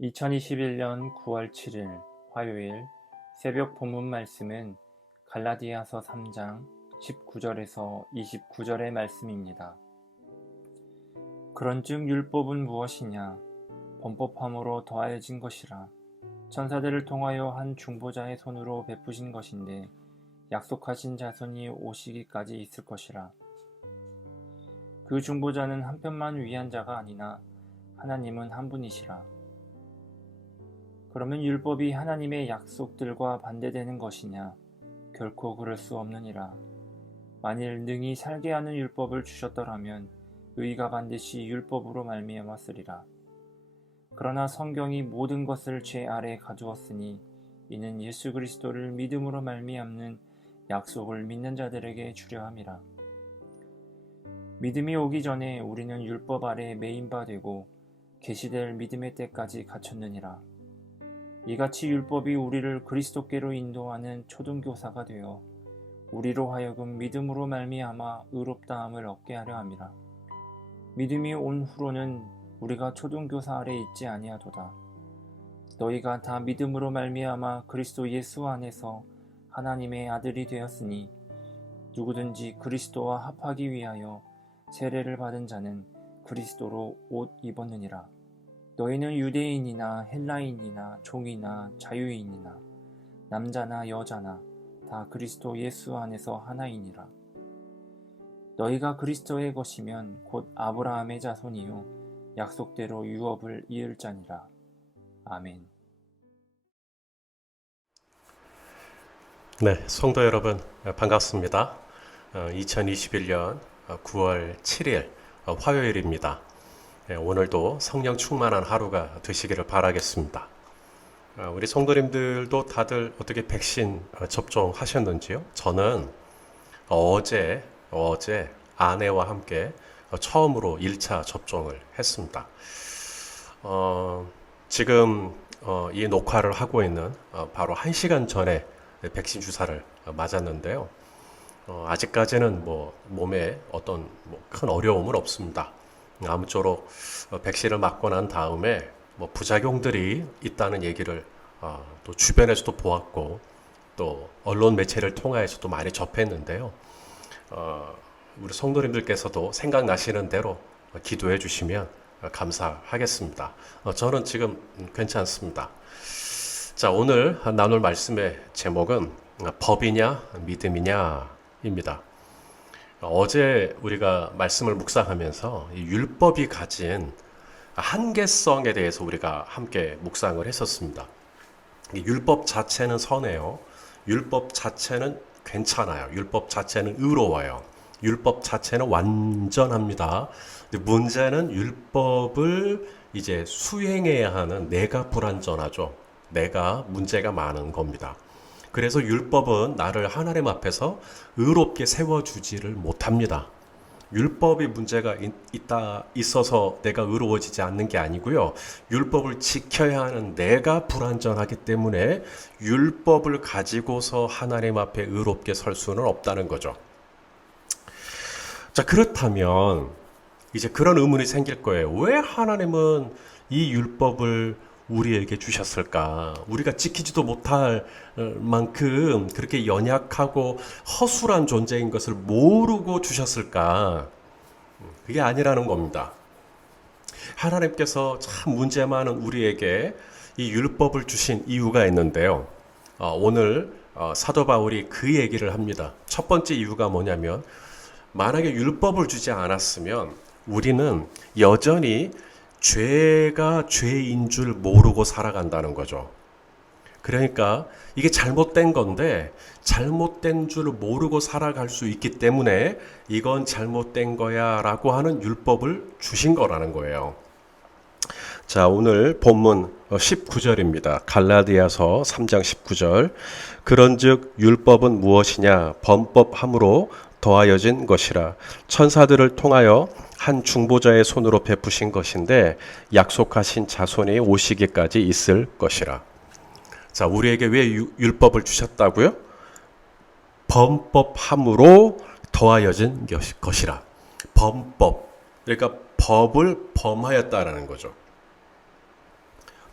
2021년 9월 7일 화요일 새벽 본문 말씀은 갈라디아서 3장 19절에서 29절의 말씀입니다. 그런즉 율법은 무엇이냐? 범법함으로 더하여진 것이라. 천사들을 통하여 한 중보자의 손으로 베푸신 것인데 약속하신 자손이 오시기까지 있을 것이라. 그 중보자는 한편만 위한 자가 아니나 하나님은 한 분이시라. 그러면 율법이 하나님의 약속들과 반대되는 것이냐? 결코 그럴 수 없느니라. 만일 능히 살게 하는 율법을 주셨더라면 의가 반드시 율법으로 말미암았으리라. 그러나 성경이 모든 것을 죄 아래 가두었으니 이는 예수 그리스도를 믿음으로 말미암는 약속을 믿는 자들에게 주려 함이라. 믿음이 오기 전에 우리는 율법 아래 매인 바 되고 계시될 믿음의 때까지 갇혔느니라. 이같이 율법이 우리를 그리스도께로 인도하는 초등교사가 되어 우리로 하여금 믿음으로 말미암아 의롭다함을 얻게 하려 함이라. 믿음이 온 후로는 우리가 초등교사 아래 있지 아니하도다. 너희가 다 믿음으로 말미암아 그리스도 예수 안에서 하나님의 아들이 되었으니 누구든지 그리스도와 합하기 위하여 세례를 받은 자는 그리스도로 옷 입었느니라. 너희는 유대인이나 헬라인이나 종이나 자유인이나 남자나 여자나 다 그리스도 예수 안에서 하나이니라. 너희가 그리스도의 것이면 곧 아브라함의 자손이요 약속대로 유업을 이을 자니라. 아멘. 네, 성도 여러분 반갑습니다. 2021년 9월 7일 화요일입니다. 오늘도 성령 충만한 하루가 되시기를 바라겠습니다. 우리 성도님들도 다들 어떻게 백신 접종하셨는지요? 저는 어제 아내와 함께 처음으로 1차 접종을 했습니다. 지금 이 녹화를 하고 있는 바로 1시간 전에 백신 주사를 맞았는데요. 아직까지는 몸에 어떤 큰 어려움은 없습니다. 아무쪼록 백신을 맞고 난 다음에 부작용들이 있다는 얘기를 또 주변에서도 보았고 또 언론 매체를 통해서도 많이 접했는데요. 우리 성도님들께서도 생각나시는 대로 기도해 주시면 감사하겠습니다. 저는 지금 괜찮습니다. 자, 오늘 나눌 말씀의 제목은 법이냐 믿음이냐입니다. 어제 우리가 말씀을 묵상하면서 이 율법이 가진 한계성에 대해서 우리가 함께 묵상을 했었습니다. 이 율법 자체는 선해요. 율법 자체는 괜찮아요. 율법 자체는 의로워요. 율법 자체는 완전합니다. 근데 문제는 율법을 이제 수행해야 하는 내가 불완전하죠. 내가 문제가 많은 겁니다. 그래서 율법은 나를 하나님 앞에서 의롭게 세워주지를 못합니다. 율법이 문제가 있어서 내가 의로워지지 않는 게 아니고요. 율법을 지켜야 하는 내가 불완전하기 때문에 율법을 가지고서 하나님 앞에 의롭게 설 수는 없다는 거죠. 자, 그렇다면 이제 그런 의문이 생길 거예요. 왜 하나님은 이 율법을 우리에게 주셨을까? 우리가 지키지도 못할 만큼 그렇게 연약하고 허술한 존재인 것을 모르고 주셨을까? 그게 아니라는 겁니다. 하나님께서 참 문제 많은 우리에게 이 율법을 주신 이유가 있는데요. 오늘 사도 바울이 그 얘기를 합니다. 첫 번째 이유가 뭐냐면 만약에 율법을 주지 않았으면 우리는 여전히 죄가 죄인 줄 모르고 살아간다는 거죠. 그러니까 이게 잘못된 건데 잘못된 줄 모르고 살아갈 수 있기 때문에 이건 잘못된 거야 라고 하는 율법을 주신 거라는 거예요. 자, 오늘 본문 19절입니다. 갈라디아서 3장 19절. 그런즉 율법은 무엇이냐? 범법함으로 더하여진 것이라. 천사들을 통하여 한 중보자의 손으로 베푸신 것인데 약속하신 자손이 오시기까지 있을 것이라. 자, 우리에게 왜 율법을 주셨다고요? 범법함으로 더하여진 것이라. 범법. 그러니까 법을 범하였다라는 거죠.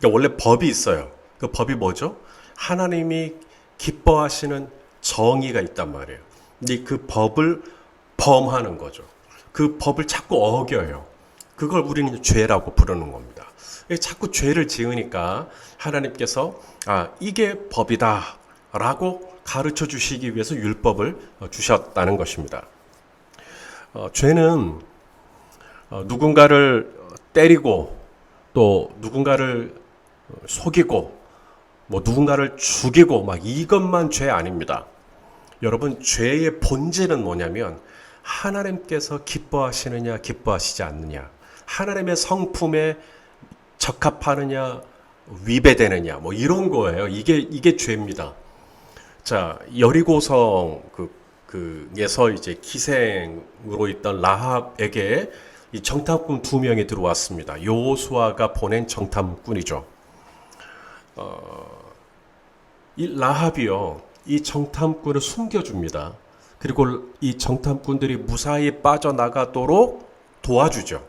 그러니까 원래 법이 있어요. 그 법이 뭐죠? 하나님이 기뻐하시는 정의가 있단 말이에요. 근데 그 법을 범하는 거죠. 그 법을 자꾸 어겨요. 그걸 우리는 죄라고 부르는 겁니다. 자꾸 죄를 지으니까 하나님께서 이게 법이다 라고 가르쳐 주시기 위해서 율법을 주셨다는 것입니다. 죄는 누군가를 때리고 또 누군가를 속이고 뭐 누군가를 죽이고 막 이것만 죄 아닙니다. 여러분, 죄의 본질은 뭐냐면 하나님께서 기뻐하시느냐 기뻐하시지 않느냐, 하나님의 성품에 적합하느냐 위배되느냐 뭐 이런 거예요. 이게 죄입니다. 자, 여리고성 그에서 이제 기생으로 있던 라합에게 이 정탐꾼 2명이 들어왔습니다. 여호수아가 보낸 정탐꾼이죠. 이 라합이요, 이 정탐꾼을 숨겨줍니다. 그리고 이 정탐꾼들이 무사히 빠져나가도록 도와주죠.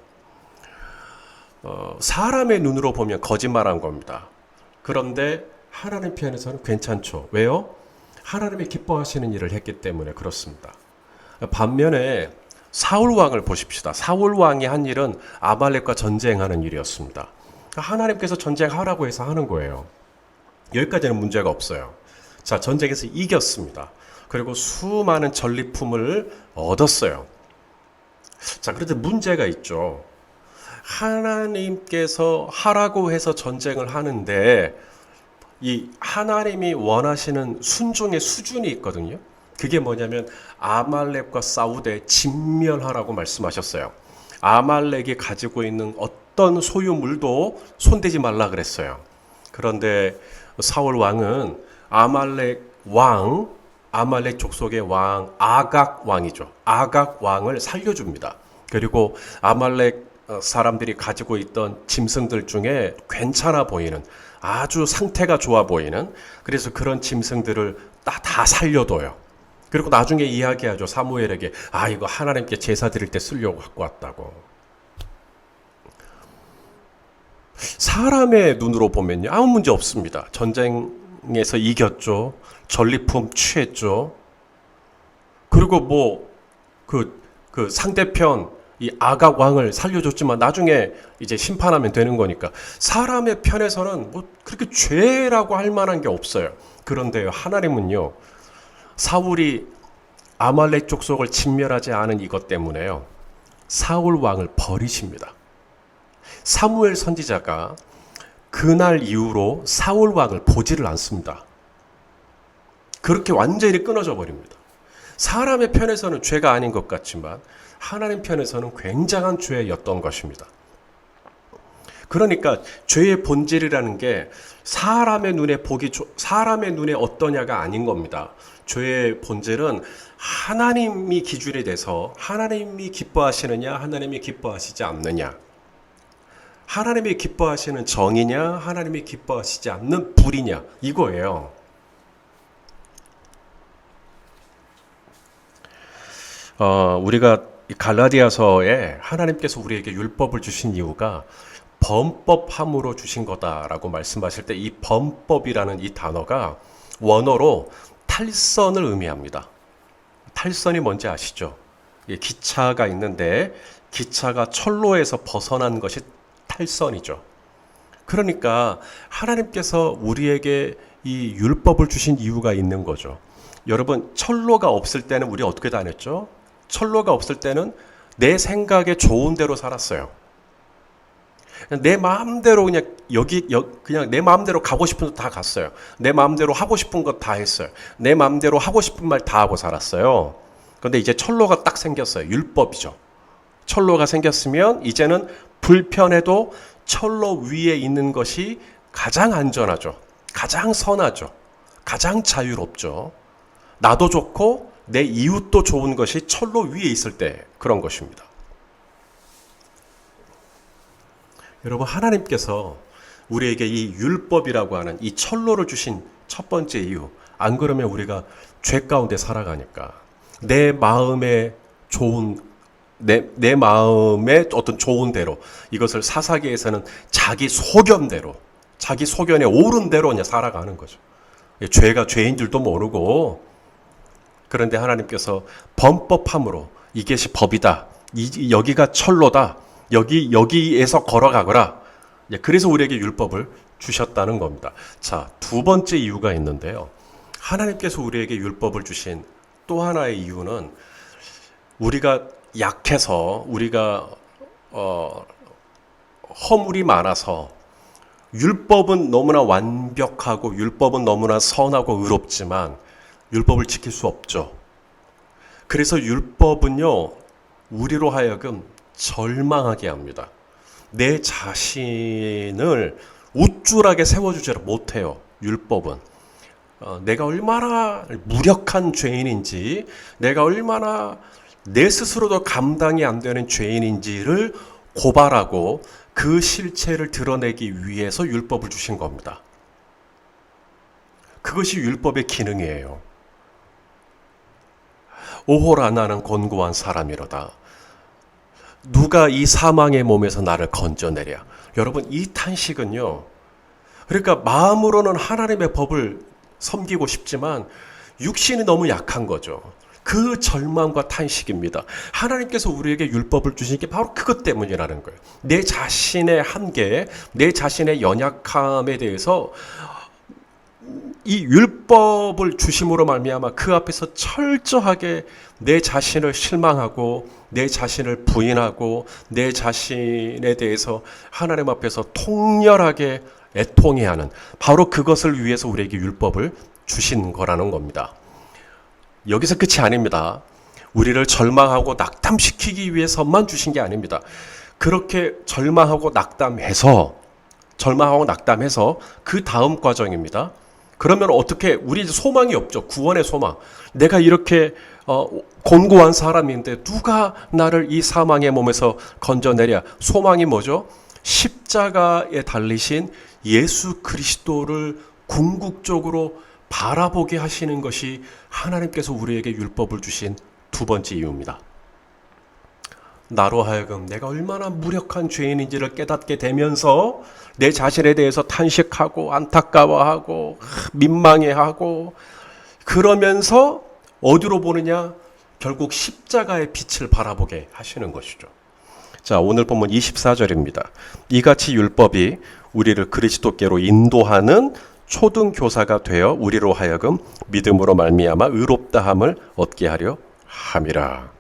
사람의 눈으로 보면 거짓말한 겁니다. 그런데 하나님 편에서는 괜찮죠. 왜요? 하나님이 기뻐하시는 일을 했기 때문에 그렇습니다. 반면에 사울 왕을 보십시다. 사울 왕이 한 일은 아말렉과 전쟁하는 일이었습니다. 하나님께서 전쟁하라고 해서 하는 거예요. 여기까지는 문제가 없어요. 자, 전쟁에서 이겼습니다. 그리고 수많은 전리품을 얻었어요. 자, 그런데 문제가 있죠. 하나님께서 하라고 해서 전쟁을 하는데 이 하나님이 원하시는 순종의 수준이 있거든요. 그게 뭐냐면 아말렉과 싸우되 진멸하라고 말씀하셨어요. 아말렉이 가지고 있는 어떤 소유물도 손대지 말라 그랬어요. 그런데 사울 왕은 아말렉 족속의 왕 아각 왕이죠. 아각 왕을 살려줍니다. 그리고 아말렉 사람들이 가지고 있던 짐승들 중에 괜찮아 보이는, 아주 상태가 좋아 보이는, 그래서 그런 짐승들을 다 살려둬요. 그리고 나중에 이야기하죠. 사무엘에게 이거 하나님께 제사 드릴 때 쓰려고 갖고 왔다고. 사람의 눈으로 보면요, 아무 문제 없습니다. 전쟁에서 이겼죠. 전리품 취했죠. 그리고 그 상대편 이 아각 왕을 살려줬지만 나중에 이제 심판하면 되는 거니까 사람의 편에서는 뭐 그렇게 죄라고 할 만한 게 없어요. 그런데 하나님은요, 사울이 아말렉 족속을 진멸하지 않은 이것 때문에요, 사울 왕을 버리십니다. 사무엘 선지자가 그날 이후로 사울 왕을 보지를 않습니다. 그렇게 완전히 끊어져 버립니다. 사람의 편에서는 죄가 아닌 것 같지만 하나님 편에서는 굉장한 죄였던 것입니다. 그러니까 죄의 본질이라는 게 사람의 눈에 어떠냐가 아닌 겁니다. 죄의 본질은 하나님이 기준이 돼서 하나님이 기뻐하시느냐, 하나님이 기뻐하시지 않느냐, 하나님이 기뻐하시는 정이냐, 하나님이 기뻐하시지 않는 불이냐, 이거예요. 우리가 갈라디아서에 하나님께서 우리에게 율법을 주신 이유가 범법함으로 주신 거다라고 말씀하실 때 이 범법이라는 이 단어가 원어로 탈선을 의미합니다. 탈선이 뭔지 아시죠? 기차가 있는데 기차가 철로에서 벗어난 것이 탈선이죠. 그러니까 하나님께서 우리에게 이 율법을 주신 이유가 있는 거죠. 여러분, 철로가 없을 때는 우리 어떻게 다녔죠? 철로가 없을 때는 내 생각에 좋은 대로 살았어요. 내 마음대로 그냥 내 마음대로 가고 싶은 데 다 갔어요. 내 마음대로 하고 싶은 것 다 했어요. 내 마음대로 하고 싶은 말 다 하고 살았어요. 그런데 이제 철로가 딱 생겼어요. 율법이죠. 철로가 생겼으면 이제는 불편해도 철로 위에 있는 것이 가장 안전하죠. 가장 선하죠. 가장 자유롭죠. 나도 좋고 내 이웃도 좋은 것이 철로 위에 있을 때 그런 것입니다. 여러분, 하나님께서 우리에게 이 율법이라고 하는 이 철로를 주신 첫 번째 이유, 안 그러면 우리가 죄 가운데 살아가니까 내 마음의 어떤 좋은 대로, 이것을 사사기에서는 자기 소견대로, 자기 소견에 옳은 대로 그냥 살아가는 거죠. 죄가 죄인 줄도 모르고. 그런데 하나님께서 범법함으로 이것이 법이다. 여기가 철로다. 여기에서 걸어가거라. 그래서 우리에게 율법을 주셨다는 겁니다. 자, 두 번째 이유가 있는데요. 하나님께서 우리에게 율법을 주신 또 하나의 이유는 우리가 약해서 우리가 허물이 많아서 율법은 너무나 완벽하고 율법은 너무나 선하고 의롭지만 율법을 지킬 수 없죠. 그래서 율법은요, 우리로 하여금 절망하게 합니다. 내 자신을 우쭐하게 세워주지 못해요. 율법은. 내가 얼마나 무력한 죄인인지, 내가 얼마나 내 스스로도 감당이 안 되는 죄인인지를 고발하고 그 실체를 드러내기 위해서 율법을 주신 겁니다. 그것이 율법의 기능이에요. 오호라 나는 곤고한 사람이로다. 누가 이 사망의 몸에서 나를 건져내랴. 여러분, 이 탄식은요, 그러니까 마음으로는 하나님의 법을 섬기고 싶지만 육신이 너무 약한 거죠. 그 절망과 탄식입니다. 하나님께서 우리에게 율법을 주신 게 바로 그것 때문이라는 거예요. 내 자신의 한계, 내 자신의 연약함에 대해서 이 율법을 주심으로 말미암아 그 앞에서 철저하게 내 자신을 실망하고 내 자신을 부인하고 내 자신에 대해서 하나님 앞에서 통렬하게 애통해야 하는, 바로 그것을 위해서 우리에게 율법을 주신 거라는 겁니다. 여기서 끝이 아닙니다. 우리를 절망하고 낙담시키기 위해서만 주신 게 아닙니다. 그렇게 절망하고 낙담해서 그 다음 과정입니다. 그러면 어떻게, 우리 소망이 없죠. 구원의 소망. 내가 이렇게 곤고한 사람인데 누가 나를 이 사망의 몸에서 건져내랴. 소망이 뭐죠? 십자가에 달리신 예수 그리스도를 궁극적으로 바라보게 하시는 것이 하나님께서 우리에게 율법을 주신 두 번째 이유입니다. 나로 하여금 내가 얼마나 무력한 죄인인지를 깨닫게 되면서 내 자신에 대해서 탄식하고 안타까워하고 민망해하고, 그러면서 어디로 보느냐? 결국 십자가의 빛을 바라보게 하시는 것이죠. 자, 오늘 본문 24절입니다. 이같이 율법이 우리를 그리스도께로 인도하는 초등교사가 되어 우리로 하여금 믿음으로 말미암아 의롭다함을 얻게 하려 함이라.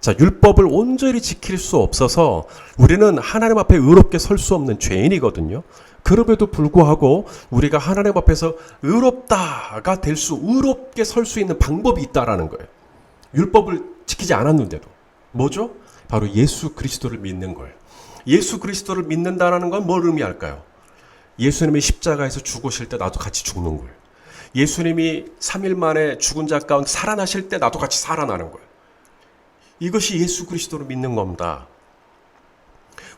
자, 율법을 온전히 지킬 수 없어서 우리는 하나님 앞에 의롭게 설 수 없는 죄인이거든요. 그럼에도 불구하고 우리가 하나님 앞에서 의롭게 설 수 있는 방법이 있다라는 거예요. 율법을 지키지 않았는데도. 뭐죠? 바로 예수 그리스도를 믿는 거예요. 예수 그리스도를 믿는다라는 건 뭘 의미할까요? 예수님이 십자가에서 죽으실 때 나도 같이 죽는 거예요. 예수님이 3일 만에 죽은 자 가운데 살아나실 때 나도 같이 살아나는 거예요. 이것이 예수 그리스도를 믿는 겁니다.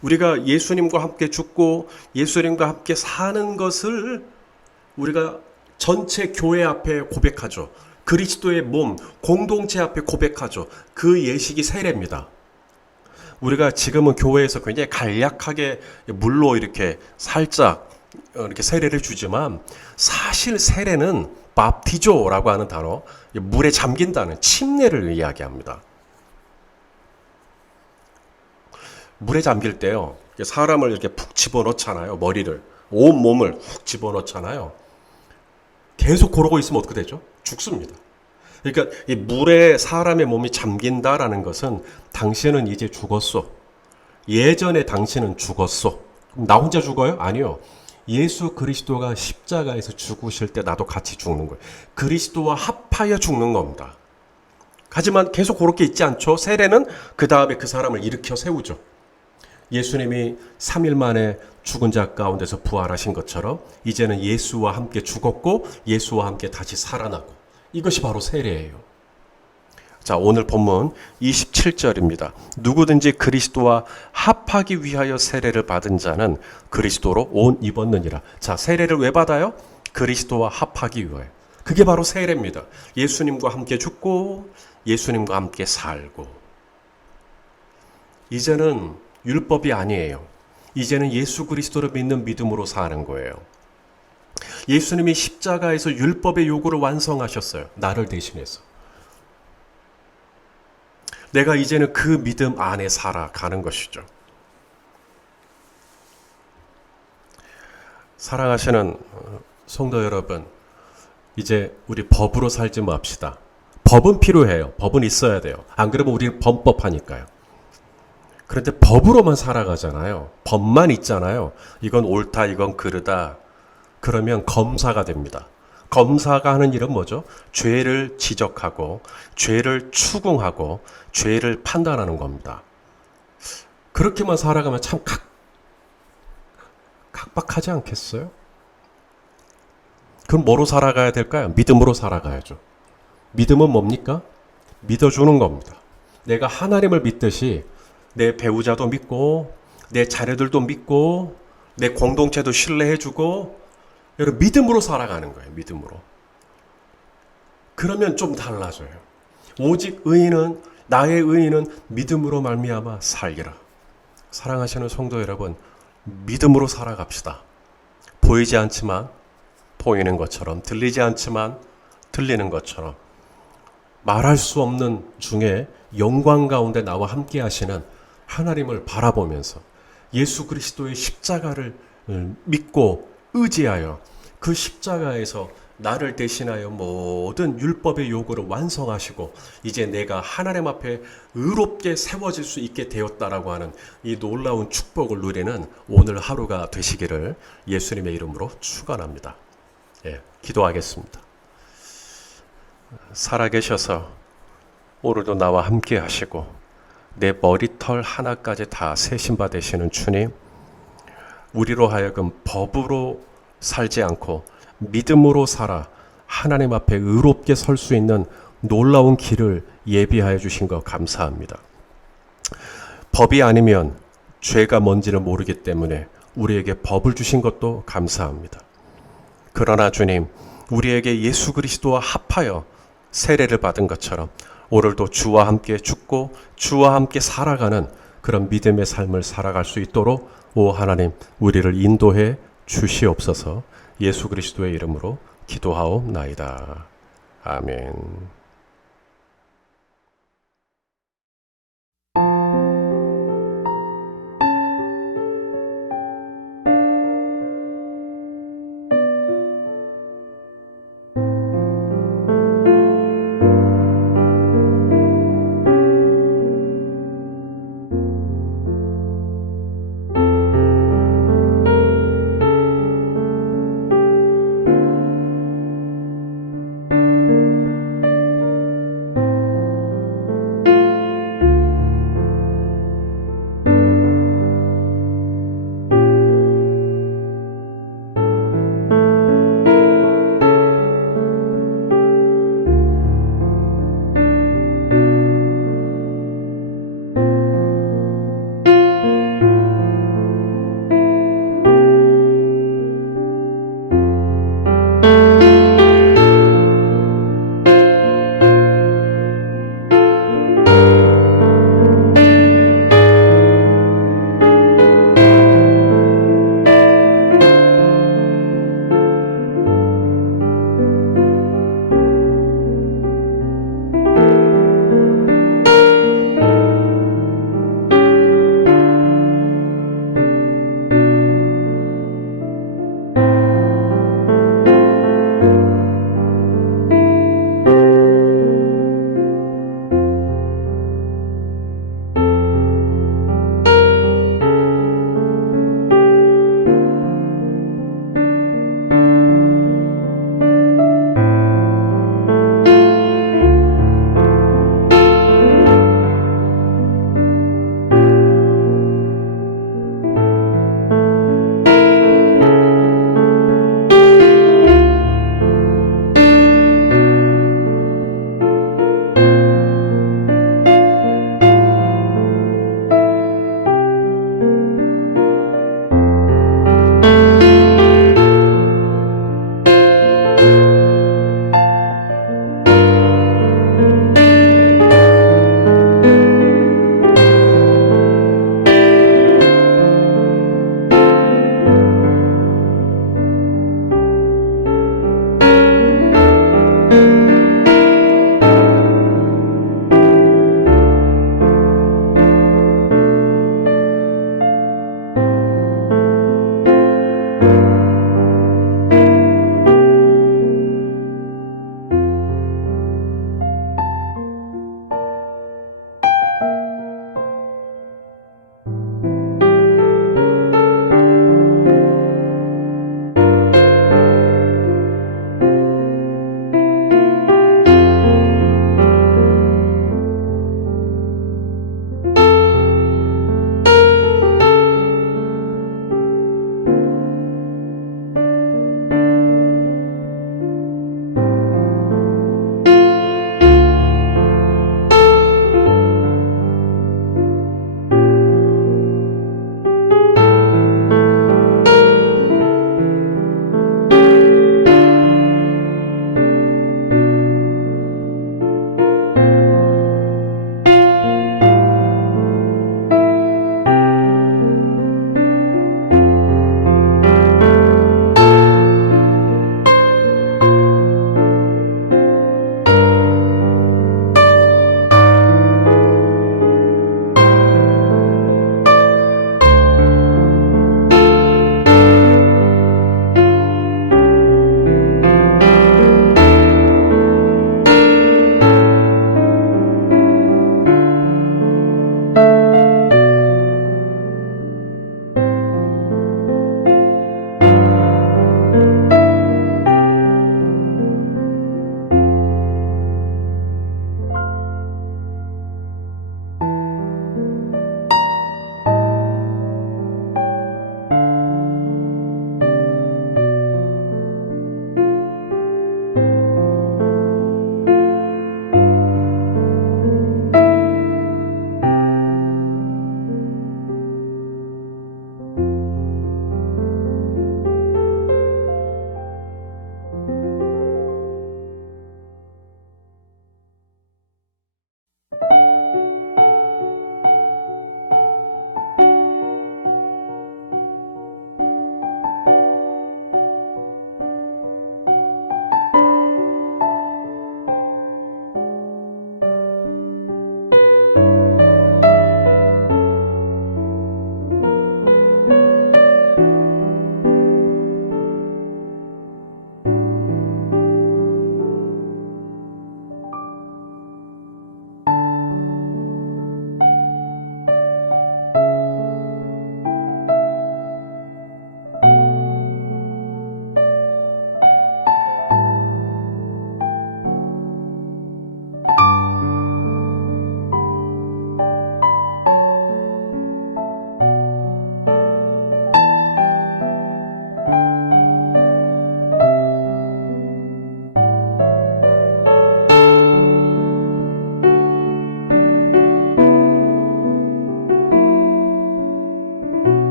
우리가 예수님과 함께 죽고 예수님과 함께 사는 것을 우리가 전체 교회 앞에 고백하죠. 그리스도의 몸, 공동체 앞에 고백하죠. 그 예식이 세례입니다. 우리가 지금은 교회에서 굉장히 간략하게 물로 이렇게 살짝 이렇게 세례를 주지만, 사실 세례는 밥티조라고 하는 단어, 물에 잠긴다는 침례를 이야기합니다. 물에 잠길 때요, 사람을 이렇게 푹 집어넣잖아요. 머리를, 온 몸을 훅 집어넣잖아요. 계속 그러고 있으면 어떻게 되죠? 죽습니다. 그러니까 이 물에 사람의 몸이 잠긴다라는 것은 당신은 이제 죽었어. 예전에 당신은 죽었어. 그럼 나 혼자 죽어요? 아니요. 예수 그리스도가 십자가에서 죽으실 때 나도 같이 죽는 거예요. 그리스도와 합하여 죽는 겁니다. 하지만 계속 그렇게 있지 않죠. 세례는 그 다음에 그 사람을 일으켜 세우죠. 예수님이 3일 만에 죽은 자 가운데서 부활하신 것처럼 이제는 예수와 함께 죽었고 예수와 함께 다시 살아나고, 이것이 바로 세례예요. 자, 오늘 본문 27절입니다. 누구든지 그리스도와 합하기 위하여 세례를 받은 자는 그리스도로 옷 입었느니라. 자, 세례를 왜 받아요? 그리스도와 합하기 위하여. 그게 바로 세례입니다. 예수님과 함께 죽고 예수님과 함께 살고. 이제는 율법이 아니에요. 이제는 예수 그리스도를 믿는 믿음으로 사는 거예요. 예수님이 십자가에서 율법의 요구를 완성하셨어요. 나를 대신해서. 내가 이제는 그 믿음 안에 살아가는 것이죠. 사랑하시는 성도 여러분, 이제 우리 법으로 살지 맙시다. 법은 필요해요. 법은 있어야 돼요. 안 그러면 우리는 범법하니까요. 그런데 법으로만 살아가잖아요. 법만 있잖아요. 이건 옳다, 이건 그르다. 그러면 검사가 됩니다. 검사가 하는 일은 뭐죠? 죄를 지적하고, 죄를 추궁하고, 죄를 판단하는 겁니다. 그렇게만 살아가면 참 각박하지 않겠어요? 그럼 뭐로 살아가야 될까요? 믿음으로 살아가야죠. 믿음은 뭡니까? 믿어주는 겁니다. 내가 하나님을 믿듯이 내 배우자도 믿고, 내 자녀들도 믿고, 내 공동체도 신뢰해주고, 여러분 믿음으로 살아가는 거예요. 믿음으로. 그러면 좀 달라져요. 오직 의인은, 나의 의인은 믿음으로 말미암아 살리라. 사랑하시는 성도 여러분, 믿음으로 살아갑시다. 보이지 않지만 보이는 것처럼, 들리지 않지만 들리는 것처럼, 말할 수 없는 중에 영광 가운데 나와 함께 하시는 하나님을 바라보면서 예수 그리스도의 십자가를 믿고 의지하여 그 십자가에서 나를 대신하여 모든 율법의 요구를 완성하시고 이제 내가 하나님 앞에 의롭게 세워질 수 있게 되었다라고 하는 이 놀라운 축복을 누리는 오늘 하루가 되시기를 예수님의 이름으로 축원합니다. 예, 기도하겠습니다. 살아계셔서 오늘도 나와 함께 하시고 내 머리털 하나까지 다 세신 바 되시는 주님, 우리로 하여금 법으로 살지 않고 믿음으로 살아 하나님 앞에 의롭게 설 수 있는 놀라운 길을 예비하여 주신 것 감사합니다. 법이 아니면 죄가 뭔지를 모르기 때문에 우리에게 법을 주신 것도 감사합니다. 그러나 주님, 우리에게 예수 그리스도와 합하여 세례를 받은 것처럼 오늘도 주와 함께 죽고 주와 함께 살아가는 그런 믿음의 삶을 살아갈 수 있도록 오 하나님, 우리를 인도해 주시옵소서. 예수 그리스도의 이름으로 기도하옵나이다. 아멘.